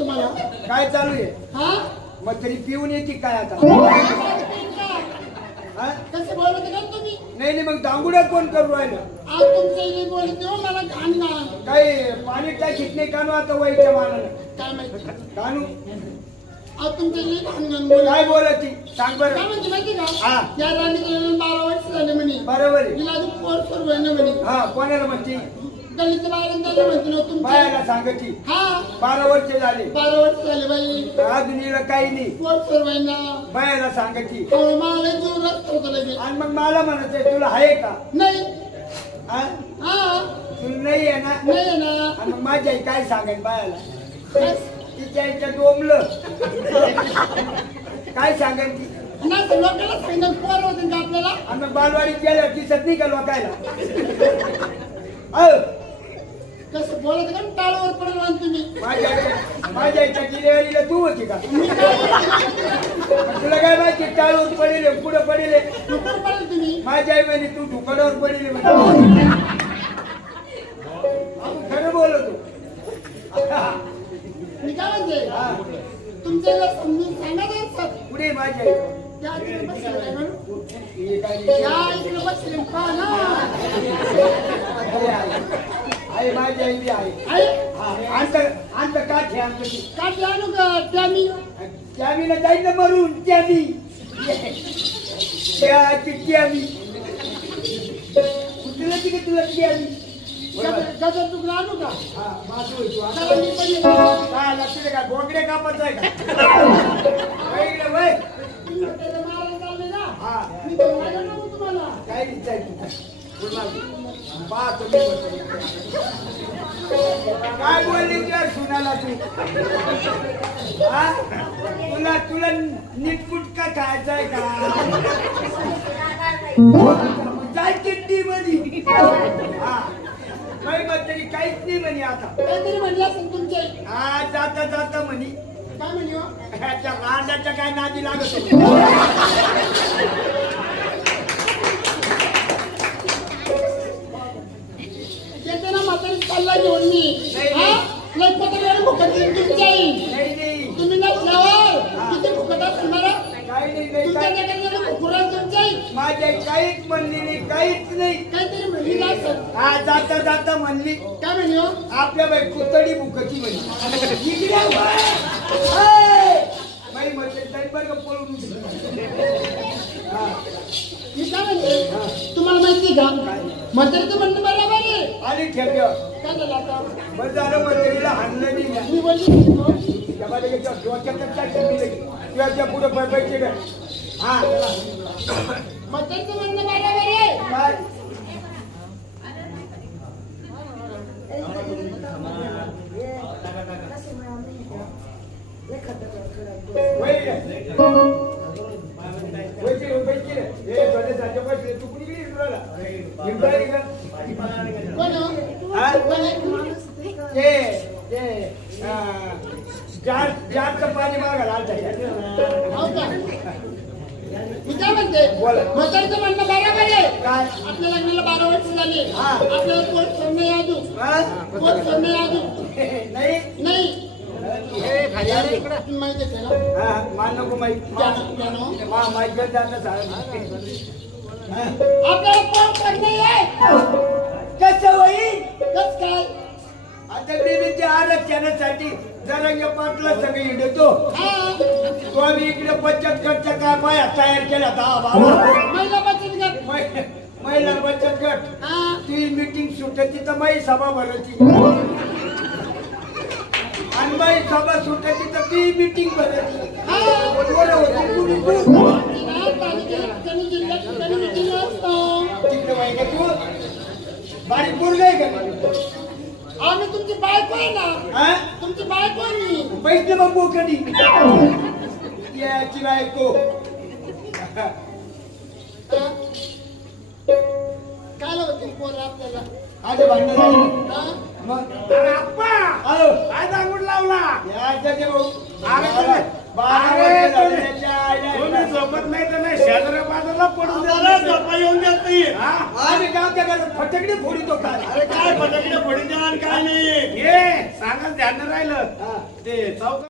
तुम्हाला काय चालू आहे? हा मग तरी पिऊन येते काय आता? हा? कसं बोलत का तुम्ही? नाही मग दांगुड्या कोण करू राहिलं? आज तुमच्या इथे बोलत हो मला घाण घाण काही पाणी टाकीत नाही कानू आता वयच्या मानानं काय माहिती कानू आज तुमच्या इथे घाण घाण बोलत काय बोलत ती सांग काय बरं. म्हणते माहिती हा. का या राणीला 12 वर्ष झाले म्हणे बरोबर आहे. तिला अजून पोर सुरू आहे ना म्हणे हा कोणाला म्हणते? गल्लीच्या बाहेर झाले म्हणते ना तुमच्या बायाला सांगती हा 12 वर्ष झाले 12 वर्ष झाले बाई अजून हिला काही नाही. पोर सुरू आहे ना बायाला सांगती मला जीव रक्त होतं लगे आणि मग मला म्हणत तुला आहे का? नाही हा? हा तुला नाही आहे ना? नाही आहे ना आणि मग माझी आई काय सांगेल बायाला? बस. तिच्या आईच्या डोमलं काय सांगेल ती? नाही तर लोकांना सांगितलं पोर होते का आपल्याला आणि मग बालवाडीत गेलं दिसत नाही का लोकायला? कसं बोलत का टाळवर पडेल म्हण तुम्ही माझ्या आईच्या डिलेवरीला तू होती का? तुला काय माहिती टाळूवर पडेल पुढे पडेल? कुठं पडेल तुम्ही माझी आई म्हणे तू ढुकडावर पडेल खरं बोलतो. मी काय म्हणते हा. तुमच्याला समजून सांगा ना सर पुढे माझी आई त्या इकडे बसले म्हणून हे काय या इकडे बसले पहा ना आई माझी आई बी आहे. आहे अंत काठी आणतो काठी आणू का त्या त्यामीला जाईल ना मरून त्यामी त्यामी तुला ती का तुला त्यामी गजर तुकडा आणू का हा माझं होतो आता त्याला मी पण येतो. काय लागते का बोगडे कापत आहे का? इकडे वय त्याला मारायला चालले ना हा मी तर मारणार नको तुम्हाला काय विचार पाहतो मी काय बोलली तुला सुनाला तू? हा तुला तुला नीटकुटका खायचा आहे का? जाय चिट्टी मध्ये हा काही मग तरी काहीच नाही म्हणे आता. काहीतरी म्हणलं असेल तुमच्या हा जाता जाता म्हणे काय म्हणे हो? ह्याच्या रांडाच्या काय नादी लागत येते ना म्हातारी चालला घेऊन मी हा लई पत्र फुकट देईन तुमच्या आई नाही नाही तुम्ही नसल्यावर किती फुकट असणार काही नाही तुमच्या काही जगात फुकट तुमच्या आई माझी आई काहीच म्हणली नाही काहीच नाही. काहीतरी म्हणली असेल हा जाता जाता म्हणली काय म्हणे हो? आपल्या बाई कुतडी बुकची म्हणली इकडे वळ. बाई म्हणते तरी बरं पळून हा मी काय म्हणते तुम्हाला माहिती का म्हातारीचं म्हणणं बरोबर आहे आणि ठेवलं काय झालं आता बरं झालं म्हातारीला हाणलं नाही मी बोलली किंवा पुढे पैसे हा म्हातारीचं म्हणणं बरोबर आहे काय कोण हो? जास्त पाणी मागायला हो का मी काय म्हणते बोला. म्हातारीचं म्हणणं बरोबर आहे काय आपल्या लग्नाला 12 वर्ष झाली हा. आपल्याला पोट सोडणे यादू पोट सोडणे यादू नाही नाही माहिती आहे ना हा मान नको माहिती माहिती जाणं झालं आपल्याला पोट सोडणे आहे कसं होईल? कस काय आता मी ते आरक्षणासाठी जरा पाटला सगळे हिंडतो हा तो आम्ही इकडे बचत गटच्या काय बाया तयार केल्या 10-12 महिला बचत गट महिला बचत गट हा ती मीटिंग सुटायची तर माई सभा भरायची आणि माई सभा सुटायची तर ती मीटिंग भरायची बरं होती तिकडे बाई का तू बारीक पोरग आहे का? आम्ही तुमची बायको आहे ना हा? तुमची बायको आहे मी पैसे मग कधी याची बायको काय होती पोर आपल्याला आज भांडण झाली हा? मग अरे आप्पा हॅलो काय दांगूड लावला या भाऊ 12 अरे, वर्ष झाले तुम्ही- त्याच्या आईला. तुम्ही झोपत नाही तर नाही शेजाऱ्या बाजारला पडून देत आम्हाला नाही. झोपा येऊन देत नाही. हा? आम्ही गावच्या घरात फटकडी फोडितो काय अरे काय फटाकडे फोडी द्या आणि काय नाही. ये सांगाल ध्यान नाही राहिलं हा. ते चौक